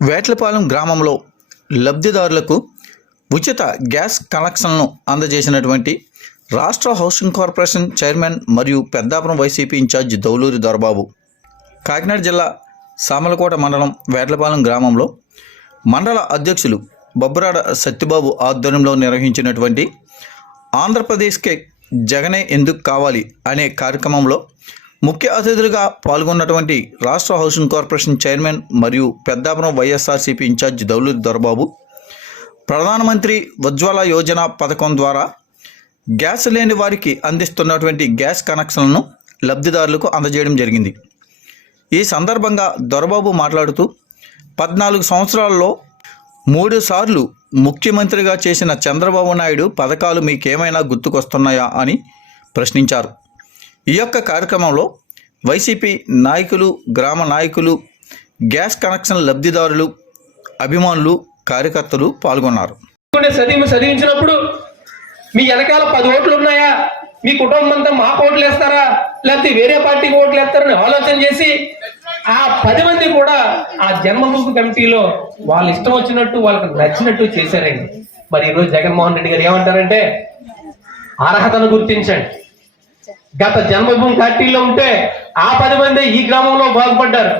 వేట్లపాలెం గ్రామంలో లబ్ధిదారులకు ఉచిత గ్యాస్ కనెక్షన్లను అందజేసినటువంటి రాష్ట్ర హౌసింగ్ కార్పొరేషన్ చైర్మన్ మరియు పెద్దాపురం వైసీపీ ఇన్ఛార్జ్ దౌలూరి దొరబాబు. కాకినాడ జిల్లా సామలకోట మండలం వేట్లపాలెం గ్రామంలో మండల అధ్యక్షులు బొబ్బరాడ సత్యబాబు ఆధ్వర్యంలో నిర్వహించినటువంటి ఆంధ్రప్రదేశ్కే జగనే ఎందుకు కావాలి అనే కార్యక్రమంలో ముఖ్య అతిథులుగా పాల్గొన్నటువంటి రాష్ట్ర హౌసింగ్ కార్పొరేషన్ చైర్మన్ మరియు పెద్దాపురం వైఎస్ఆర్సీపీ ఇన్ఛార్జ్ దౌలూరి దొరబాబు ప్రధానమంత్రి ఉజ్వల యోజన పథకం ద్వారా గ్యాస్ లేని వారికి అందిస్తున్నటువంటి గ్యాస్ కనెక్షన్లను లబ్ధిదారులకు అందజేయడం జరిగింది. ఈ సందర్భంగా దొరబాబు మాట్లాడుతూ పద్నాలుగు సంవత్సరాల్లో మూడు సార్లు ముఖ్యమంత్రిగా చేసిన చంద్రబాబు నాయుడు పథకాలు మీకేమైనా గుర్తుకొస్తున్నాయా అని ప్రశ్నించారు. ఈ యొక్క కార్యక్రమంలో వైసీపీ నాయకులు గ్రామ నాయకులు గ్యాస్ కనెక్షన్ లబ్ధిదారులు అభిమానులు కార్యకర్తలు పాల్గొన్నారు. చదివి చదివించినప్పుడు మీ వెనకాల పది ఓట్లు ఉన్నాయా? మీ కుటుంబం అంతా మా ఓట్లు వేస్తారా? లేకపోతే వేరే పార్టీకి ఓట్లు వేస్తారని ఆలోచన చేసి ఆ పది మంది కూడా ఆ జన్మభూమి కమిటీలో వాళ్ళ ఇష్టం వచ్చినట్టు వాళ్ళకి నచ్చినట్టు చేశారండి. మరి ఈరోజు జగన్మోహన్ రెడ్డి గారు ఏమంటారంటే అర్హతను గుర్తించండి. గత జన్మభూమి పార్టీలో ఉంటే ఆ పది మంది ఈ గ్రామంలో బాగుపడ్డారు.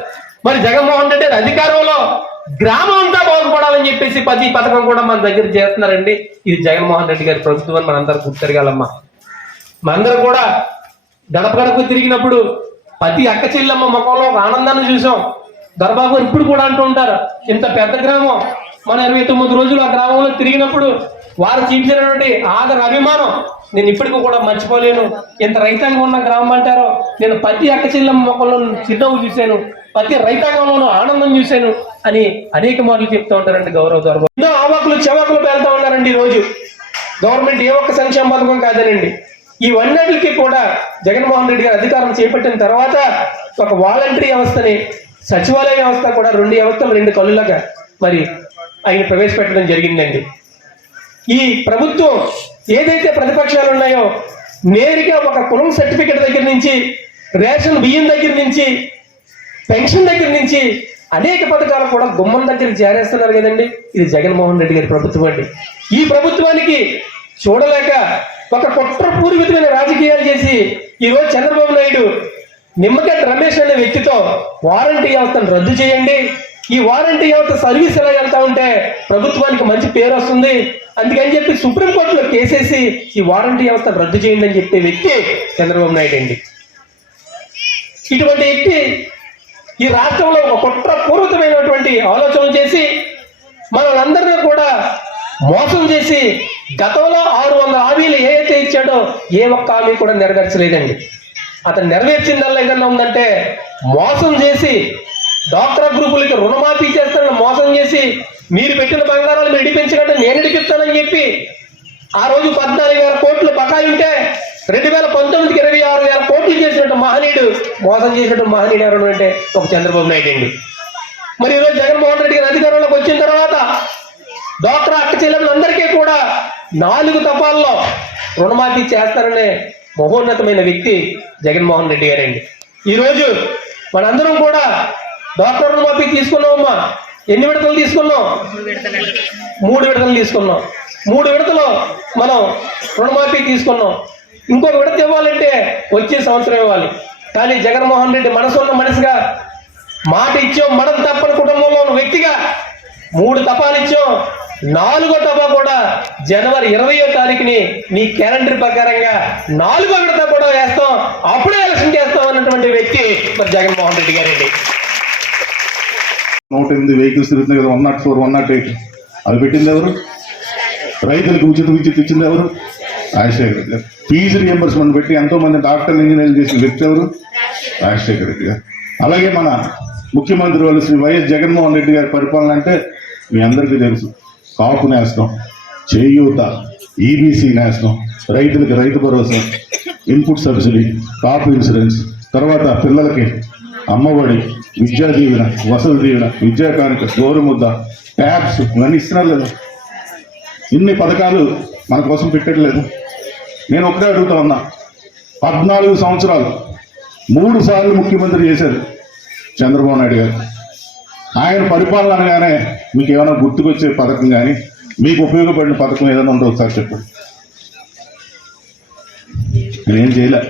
మరి జగన్మోహన్ రెడ్డి గారు అధికారంలో గ్రామం అంతా బాగుపడాలని చెప్పేసి ప్రతి పథకం కూడా మన దగ్గర చేస్తున్నారండి. ఇది జగన్మోహన్ రెడ్డి గారి ప్రభుత్వం అని మనందరూ గుర్తిరగాలమ్మా మనందరం కూడా గడప గడప తిరిగినప్పుడు ప్రతి అక్క చెల్లెమ్మ ముఖంలో ఒక ఆనందాన్ని చూసాం. దర్బాబు ఇప్పుడు కూడా అంటూ ఉంటారు ఇంత పెద్ద గ్రామం మన ఇరవై తొమ్మిది రోజులు ఆ గ్రామంలో తిరిగినప్పుడు వారు చూపించినటువంటి ఆదర అభిమానం నేను ఇప్పటికీ కూడా మర్చిపోలేను. ఇంత రైతాంగం ఉన్న గ్రామం అంటారో నేను ప్రతి అక్క చెల్లెమ్మ మొక్కల్లో చిరునవ్వు చూశాను ప్రతి రైతాంగంలోనూ ఆనందం చూశాను అని అనేక మార్లు చెప్తూ ఉంటారండి గౌరవ దొరబాబు ఎన్నో ఆవాకులు చెవాకులు పెడతా ఉన్నారండి రోజు గవర్నమెంట్ ఏ ఒక్క సంక్షేమ పథకం కాదనండి. ఇవన్నిటికీ కూడా జగన్మోహన్ రెడ్డి గారు అధికారం చేపట్టిన తర్వాత ఒక వాలంటరీ వ్యవస్థని సచివాలయ వ్యవస్థ కూడా రెండు వ్యవస్థలు రెండు కళ్ళులాగా. మరి ఆయన ప్రవేశపెట్టడం జరిగిందండి. ఈ ప్రభుత్వం ఏదైతే ప్రతిపక్షాలు ఉన్నాయో నేరుగా ఒక కులం సర్టిఫికెట్ దగ్గర నుంచి రేషన్ బియ్యం దగ్గర నుంచి పెన్షన్ దగ్గర నుంచి అనేక పథకాలు కూడా గుమ్మం దగ్గర చేరేస్తున్నారు కదండి. ఇది జగన్మోహన్ రెడ్డి గారి ప్రభుత్వం అండి. ఈ ప్రభుత్వానికి చూడలేక ఒక కుట్రపూరితమైన రాజకీయాలు చేసి ఈ రోజు చంద్రబాబు నాయుడు నిమ్మగడ్డ రమేష్ అనే వ్యక్తితో వారంటీ వ్యవస్థను రద్దు చేయండి. ఈ వారంటీ వ్యవస్థ సర్వీస్ ఎలా వెళ్తా ఉంటే ప్రభుత్వానికి మంచి పేరు వస్తుంది? అందుకని చెప్పి సుప్రీంకోర్టులో కేసేసి ఈ వారంటీ వ్యవస్థ రద్దు చేయండి అని చెప్పే వ్యక్తి చంద్రబాబు నాయుడు అండి. ఇటువంటి వ్యక్తి ఈ రాష్ట్రంలో ఒక కుట్రపూర్వకమైనటువంటి ఆలోచనలు చేసి మనందరినీ కూడా మోసం చేసి గతంలో ఆరు వందల హామీలు ఏ ఇచ్చాడో ఏ ఒక్క హామీ కూడా నెరవేర్చలేదండి. అతను నెరవేర్చిందల్లా ఏదన్నా ఉందంటే మోసం చేసి డాక్టర్ గ్రూపులకి రుణమాఫీ చేస్తానని మోసం చేసి మీరు పెట్టిన బంగారాలు మీరు ఇడిపించకంటే నేను ఇడిపిస్తానని చెప్పి ఆ రోజు పద్నాలుగు వేల కోట్లు బకాయి ఉంటే రెండు వేల పంతొమ్మిదికి ఇరవై ఆరు వేల కోట్లు చేసినట్టు మహనీయుడు మోసం చేసినట్టు మహనీయుడు ఎవరు అంటే ఒక చంద్రబాబు నాయుడు అండి. మరి ఈరోజు జగన్మోహన్ రెడ్డి గారి అధికారంలోకి వచ్చిన తర్వాత డాక్టర్ అక్క చెల్లెలందరికీ కూడా నాలుగు తపాల్లో రుణమాఫీ చేస్తారనే మహోన్నతమైన వ్యక్తి జగన్మోహన్ రెడ్డి గారండి. ఈరోజు మనందరం కూడా డాక్టర్ రుణమాఫీ తీసుకున్నామమ్మా ఎన్ని విడతలు తీసుకున్నాం మూడు విడతలు తీసుకున్నాం మూడు విడతలు మనం రుణమాఫీ తీసుకున్నాం. ఇంకొక విడత ఇవ్వాలంటే వచ్చే సంవత్సరం ఇవ్వాలి. కానీ జగన్మోహన్ రెడ్డి మనసు ఉన్న మనిషిగా మాట ఇచ్చాం మనం తప్పని కుటుంబంలో ఉన్న వ్యక్తిగా మూడు తపాలు ఇచ్చాం నాలుగో తపా కూడా జనవరి ఇరవయో తారీఖుని మీ క్యాలెండర్ ప్రకారంగా నాలుగో విడత కూడా వేస్తాం. అప్పుడే ఎలక్షన్ చేస్తాం అన్నటువంటి వ్యక్తి మరి జగన్మోహన్ రెడ్డి గారండి. నూట ఎనిమిది వెహికల్స్ తిరుగుతున్నాయి కదా one nought four one nought eight అవి పెట్టింది ఎవరు? రైతులకు ఉచిత ఉచిత ఇచ్చింది ఎవరు? రాజశేఖర రెడ్డి గారు. ఫీజు రియంబర్స్మెంట్ పెట్టి ఎంతో మంది డాక్టర్లు ఇంజనీర్లు చేసిన వ్యక్తి ఎవరు? రాజశేఖర రెడ్డి గారు. అలాగే మన ముఖ్యమంత్రి వాళ్ళు శ్రీ వైఎస్ జగన్మోహన్ రెడ్డి గారి పరిపాలన అంటే మీ అందరికీ తెలుసు. కాపు నేస్తం చేయూత ఈబీసీ నేస్తం రైతులకు రైతు భరోసా ఇన్పుట్ సబ్సిడీ కాపు ఇన్సూరెన్స్ తర్వాత పిల్లలకి అమ్మఒడి విద్యా దీవెన వసతి దీవెన విద్యా కానుక గోరుముద్ద ట్యాబ్స్ ఇవన్నీ ఇస్తున్నారు లేదా ఇన్ని పథకాలు మన కోసం పెట్టట్లేదు. నేను ఒకటే అడుగుతా ఉన్నా. పద్నాలుగు సంవత్సరాలు మూడు సార్లు ముఖ్యమంత్రి చేశారు చంద్రబాబు నాయుడు గారు. ఆయన పరిపాలన అనగానే మీకు ఏమైనా గుర్తుకొచ్చే పథకం కానీ మీకు ఉపయోగపడిన పథకం ఏదైనా ఉందో ఒకసారి చెప్పండి. నేను ఏం చేయలే.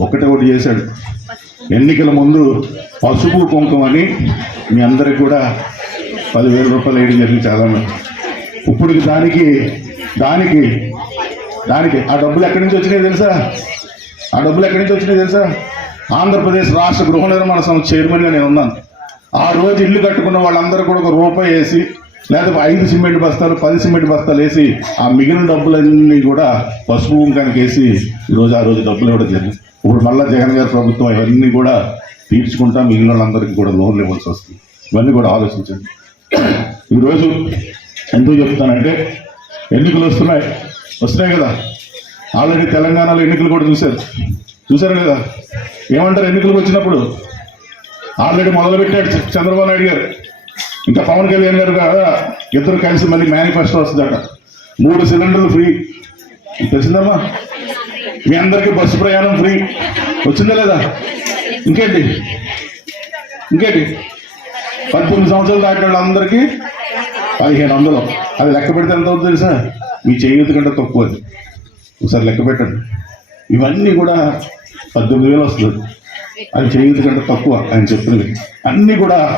ఒకటి ఒకటి చేశాడు. ఎన్నికల ముందు పసుపు కుంకుమ అని మీ అందరికి కూడా పదివేల రూపాయలు వేయడం జరిగింది చాలా ఇప్పుడు దానికి దానికి దానికి ఆ డబ్బులు ఎక్కడి నుంచి వచ్చినాయి తెలుసా? ఆ డబ్బులు ఎక్కడి నుంచి వచ్చినాయి తెలుసా? ఆంధ్రప్రదేశ్ రాష్ట్ర గృహ నిర్మాణ సంస్థ చైర్మన్గా నేను ఉన్నాను. ఆ రోజు ఇల్లు కట్టుకున్న వాళ్ళందరూ కూడా ఒక రూపాయి వేసి లేదా ఐదు సిమెంట్ బస్తాలు పది సిమెంట్ బస్తాలు వేసి ఆ మిగిలిన డబ్బులన్నీ కూడా పసుపు కుంకానికి వేసి ఈరోజు ఆ రోజు డబ్బులు ఇవ్వడం జరిగింది. ఇప్పుడు మళ్ళీ జగన్ గారి ప్రభుత్వం ఇవన్నీ కూడా తీర్చుకుంటా మిగిలిన వాళ్ళందరికీ కూడా లోన్లు ఇవ్వాల్సి వస్తుంది. ఇవన్నీ కూడా ఆలోచించండి. ఈరోజు ఎందుకు చెప్తానంటే ఎన్నికలు వస్తున్నాయి. వస్తున్నాయి కదా. ఆల్రెడీ తెలంగాణలో ఎన్నికలు కూడా చూశారు. చూశారు కదా. ఏమంటారు ఎన్నికలకు వచ్చినప్పుడు? ఆల్రెడీ మొదలుపెట్టాడు చంద్రబాబు నాయుడు గారు. ఇంకా పవన్ కళ్యాణ్ గారు కూడా ఇద్దరు కలిసి మళ్ళీ మేనిఫెస్టో వస్తుందట. మూడు సిలిండర్లు ఫ్రీ. తెలిసిందమ్మా మీ అందరికీ బస్సు ప్రయాణం ఫ్రీ. వచ్చిందా లేదా? ఇంకేంటి? ఇంకేంటి? పద్దెనిమిది సంవత్సరాలు దాటిన వాళ్ళందరికీ పదిహేను వందలు. అది లెక్క పెడితే ఎంత అవుతుంది తెలుసా? మీ చేయూతి కంటే తక్కువ అది. ఒకసారి లెక్క పెట్టండి. ఇవన్నీ కూడా పద్దెనిమిది వేలు వస్తుంది. అది చేయూతి కంటే తక్కువ ఆయన చెప్పింది. అన్నీ కూడా